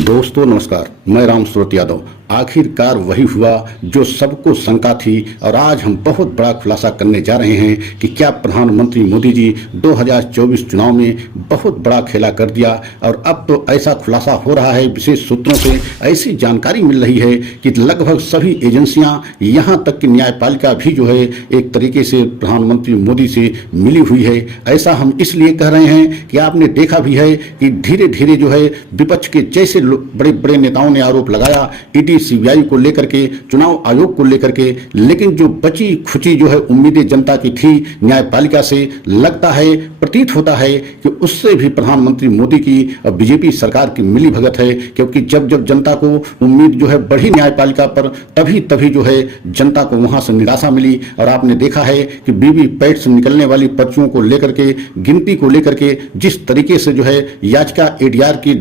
दोस्तों नमस्कार, मैं राम सूरत यादव। आखिरकार वही हुआ जो सबको शंका थी और आज हम बहुत बड़ा खुलासा करने जा रहे हैं कि क्या प्रधानमंत्री मोदी जी 2024 चुनाव में बहुत बड़ा खेला कर दिया। और अब तो ऐसा खुलासा हो रहा है, विशेष सूत्रों से ऐसी जानकारी मिल रही है कि लगभग सभी एजेंसियां, यहाँ तक कि न्यायपालिका भी जो है एक तरीके से प्रधानमंत्री मोदी से मिली हुई है। ऐसा हम इसलिए कह रहे हैं कि आपने देखा भी है कि धीरे धीरे जो है विपक्ष के जैसे बड़े बड़े नेताओं ने आरोप लगाया ईडी सीबीआई को लेकर के, चुनाव आयोग को लेकर के, लेकिन जो बची खुची जो है उम्मीदें जनता की थी न्यायपालिका से, लगता है, प्रतीत होता है कि उससे भी प्रधानमंत्री मोदी की और बीजेपी सरकार की मिली भगत है। क्योंकि जब जब जनता को उम्मीद जो है बढ़ी न्यायपालिका पर, तभी तभी जो है जनता को वहां से निराशा मिली। और आपने देखा है कि वीवीपैट से निकलने वाली पर्चियों को लेकर के, गिनती को लेकर के जिस तरीके से जो है याचिका एडीआर की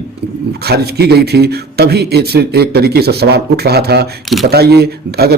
खारिज की गई थी, तभी एक तरीके से सवाल उठ रहा था कि बताइए अगर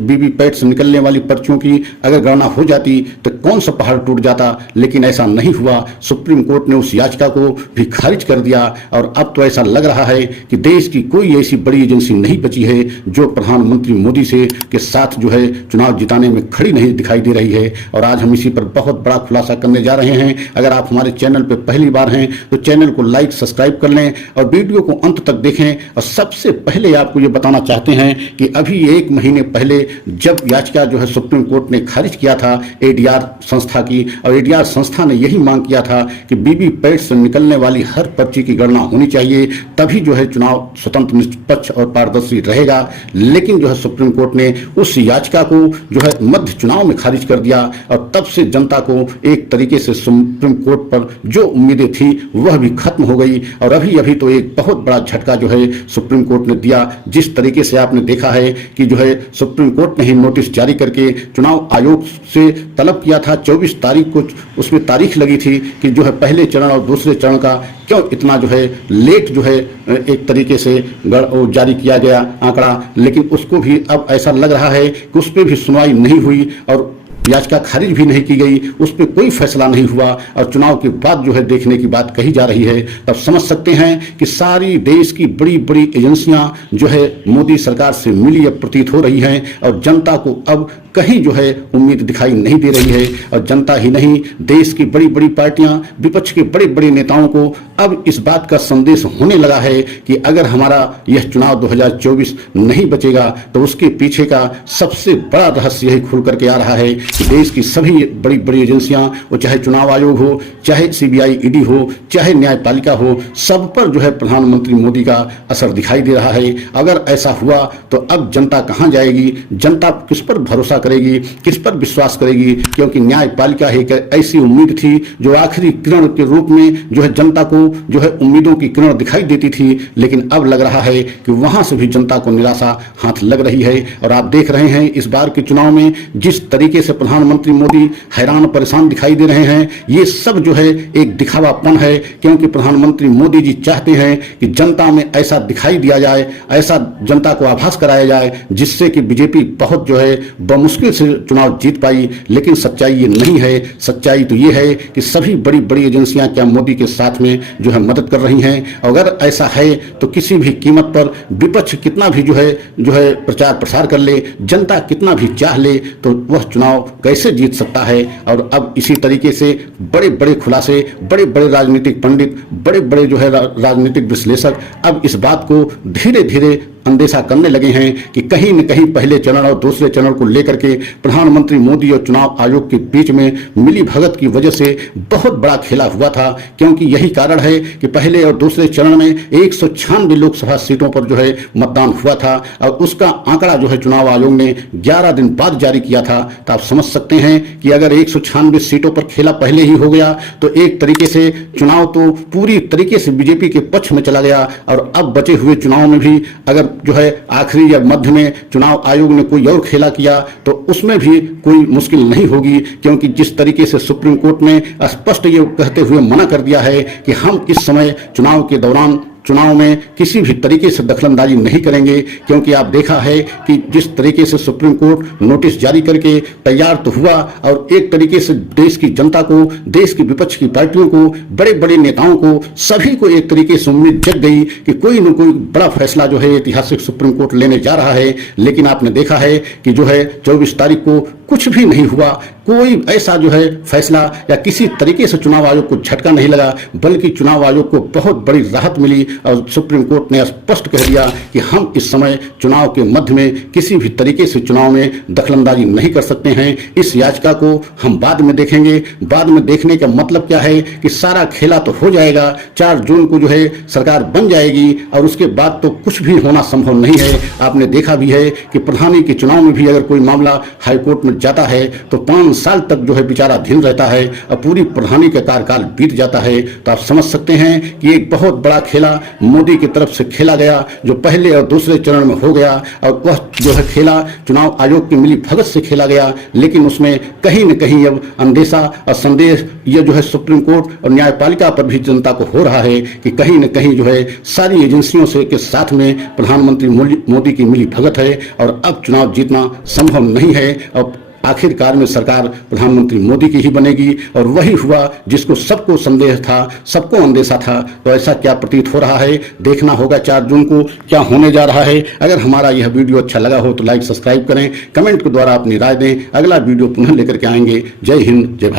वीवीपैट से निकलने वाली पर्चियों की अगर गणना हो जाती तो कौन सा पहाड़ टूट जाता। लेकिन ऐसा नहीं हुआ, सुप्रीम कोर्ट ने उस याचिका को भी खारिज कर दिया। और अब तो ऐसा लग रहा है कि देश की कोई ऐसी बड़ी एजेंसी नहीं बची है जो प्रधानमंत्री मोदी से के साथ जो है चुनाव जिताने में खड़ी नहीं दिखाई दे रही है। और आज हम इसी पर बहुत बड़ा खुलासा करने जा रहे हैं। अगर आप हमारे चैनल पर पहली बार हैं तो चैनल को लाइक सब्सक्राइब कर लें और वीडियो को अंत तक देखें। और सबसे पहले आपको ये बताना चाहते हैं कि अभी एक महीने पहले जब याचिका जो है सुप्रीम कोर्ट ने खारिज किया था एडीआर संस्था की, और एडीआर संस्था ने यही मांग किया था कि वीवीपैट से निकलने वाली हर पर्ची की गणना होनी चाहिए, तभी जो है चुनाव स्वतंत्र, निष्पक्ष और पारदर्शी रहेगा। लेकिन जो है सुप्रीम कोर्ट ने उस याचिका को जो है मध्य चुनाव में खारिज कर दिया। और तब से जनता को एक तरीके से सुप्रीम कोर्ट पर जो उम्मीदें थी वह भी खत्म हो गई। और अभी अभी तो एक बहुत बड़ा झटका जो है सुप्रीम कोर्ट ने दिया। जिस तरीके से आपने देखा है कि जो है सुप्रीम कोर्ट ने ही नोटिस जारी करके चुनाव आयोग से तलब किया था 24 तारीख को, उसमें तारीख लगी थी कि जो है पहले चरण और दूसरे चरण का क्यों इतना जो है लेट जो है एक तरीके से जारी किया गया आंकड़ा। लेकिन उसको भी अब ऐसा लग रहा है कि उस पर भी सुनवाई नहीं हुई और याचिका खारिज भी नहीं की गई, उस पर कोई फैसला नहीं हुआ। और चुनाव के बाद जो है देखने की बात कही जा रही है। तब समझ सकते हैं कि सारी देश की बड़ी बड़ी एजेंसियां जो है मोदी सरकार से मिली अब प्रतीत हो रही हैं। और जनता को अब कहीं जो है उम्मीद दिखाई नहीं दे रही है। और जनता ही नहीं, देश की बड़ी बड़ी पार्टियां, विपक्ष के बड़े बड़े नेताओं को अब इस बात का संदेश होने लगा है कि अगर हमारा यह चुनाव 2024 नहीं बचेगा तो उसके पीछे का सबसे बड़ा रहस्य यही खुल करके आ रहा है कि देश की सभी बड़ी बड़ी एजेंसियां, वो चाहे चुनाव आयोग हो, चाहे सीबीआई ईडी हो, चाहे न्यायपालिका हो, सब पर जो है प्रधानमंत्री मोदी का असर दिखाई दे रहा है। अगर ऐसा हुआ तो अब जनता कहां जाएगी, जनता किस पर भरोसा करेगी, किस पर विश्वास करेगी। क्योंकि न्यायपालिका एक ऐसी उम्मीद थी जो आखिरी किरण के रूप में जो है जनता को जो है उम्मीदों की किरण दिखाई देती थी। लेकिन अब लग रहा है कि वहां से भी जनता को निराशा हाथ लग रही है। और आप देख रहे हैं इस बार के चुनाव में जिस तरीके से प्रधानमंत्री मोदी हैरान परेशान दिखाई दे रहे हैं, ये सब जो है एक दिखावापन है। क्योंकि प्रधानमंत्री मोदी जी चाहते हैं कि जनता में ऐसा दिखाई दिया जाए, ऐसा जनता को आभास कराया जाए जिससे कि बीजेपी बहुत जो है मुश्किल से चुनाव जीत पाई। लेकिन सच्चाई ये नहीं है। सच्चाई तो ये है कि सभी बड़ी बड़ी एजेंसियां क्या मोदी के साथ में जो है मदद कर रही हैं। अगर ऐसा है तो किसी भी कीमत पर विपक्ष कितना भी जो है प्रचार प्रसार कर ले, जनता कितना भी चाह ले, तो वह चुनाव कैसे जीत सकता है। और अब इसी तरीके से बड़े बड़े खुलासे, बड़े बड़े राजनीतिक पंडित, बड़े बड़े जो है राजनीतिक विश्लेषक अब इस बात को धीरे धीरे अंदेशा करने लगे हैं कि कहीं न कहीं पहले चरण और दूसरे चरण को लेकर के प्रधानमंत्री मोदी और चुनाव आयोग के बीच में मिली भगत की वजह से बहुत बड़ा खेला हुआ था। क्योंकि यही कारण है कि पहले और दूसरे चरण में 196 लोकसभा सीटों पर जो है मतदान हुआ था। और उसका आंकड़ा जो है चुनाव आयोग ने 11 दिन बाद जारी किया था। तो आप समझ सकते हैं कि अगर 196 सीटों पर खेला पहले ही हो गया तो एक तरीके से चुनाव तो पूरी तरीके से बीजेपी के पक्ष में चला गया। और अब बचे हुए चुनाव में भी अगर जो है आखिरी या मध्य में चुनाव आयोग ने कोई और खेला किया तो उसमें भी कोई मुश्किल नहीं होगी। क्योंकि जिस तरीके से सुप्रीम कोर्ट ने स्पष्ट ये कहते हुए मना कर दिया है कि हम इस समय चुनाव के दौरान चुनाव में किसी भी तरीके से दखलंदाजी नहीं करेंगे, क्योंकि आप देखा है कि जिस तरीके से सुप्रीम कोर्ट नोटिस जारी करके तैयार तो हुआ और एक तरीके से देश की जनता को, देश की विपक्ष की पार्टियों को, बड़े बड़े नेताओं को, सभी को एक तरीके से उम्मीद जग गई कि कोई न कोई बड़ा फैसला जो है ऐतिहासिक सुप्रीम कोर्ट लेने जा रहा है। लेकिन आपने देखा है कि जो है 24 तारीख को कुछ भी नहीं हुआ, कोई ऐसा जो है फैसला या किसी तरीके से चुनाव आयोग को झटका नहीं लगा, बल्कि चुनाव आयोग को बहुत बड़ी राहत मिली और सुप्रीम कोर्ट ने स्पष्ट कह दिया कि हम इस समय चुनाव के मध्य में किसी भी तरीके से चुनाव में दखलंदाजी नहीं कर सकते हैं। इस याचिका को हम बाद में देखेंगे। बाद में देखने का मतलब क्या है कि सारा खेला तो हो जाएगा, 4 जून को जो है सरकार बन जाएगी और उसके बाद तो कुछ भी होना संभव नहीं है। आपने देखा भी है कि प्रधानी के चुनाव में भी अगर कोई मामला हाईकोर्ट में जाता है तो 5 साल तक जो है विचाराधीन रहता है और पूरी प्रधानी का कार्यकाल बीत जाता है। तो आप समझ सकते हैं कि एक बहुत बड़ा खेला मोदी की तरफ से खेला गया, जो पहले और दूसरे चरण में हो गया, और वह जो है खेला चुनाव आयोग की मिली भगत से खेला गया। लेकिन उसमें कहीं न कहीं अब अंदेशा और संदेश ये जो है सुप्रीम कोर्ट और न्यायपालिका पर भी जनता को हो रहा है कि कहीं न कहीं जो है सारी एजेंसियों से के साथ में प्रधानमंत्री मोदी की मिली भगत है और अब चुनाव जीतना संभव नहीं है। अब आखिरकार में सरकार प्रधानमंत्री मोदी की ही बनेगी और वही हुआ जिसको सबको संदेह था, सबको अंदेशा था। तो ऐसा क्या प्रतीत हो रहा है, देखना होगा 4 जून को क्या होने जा रहा है। अगर हमारा यह वीडियो अच्छा लगा हो तो लाइक सब्सक्राइब करें, कमेंट के द्वारा अपनी राय दें। अगला वीडियो पुनः लेकर के आएंगे। जय हिंद, जय भारत।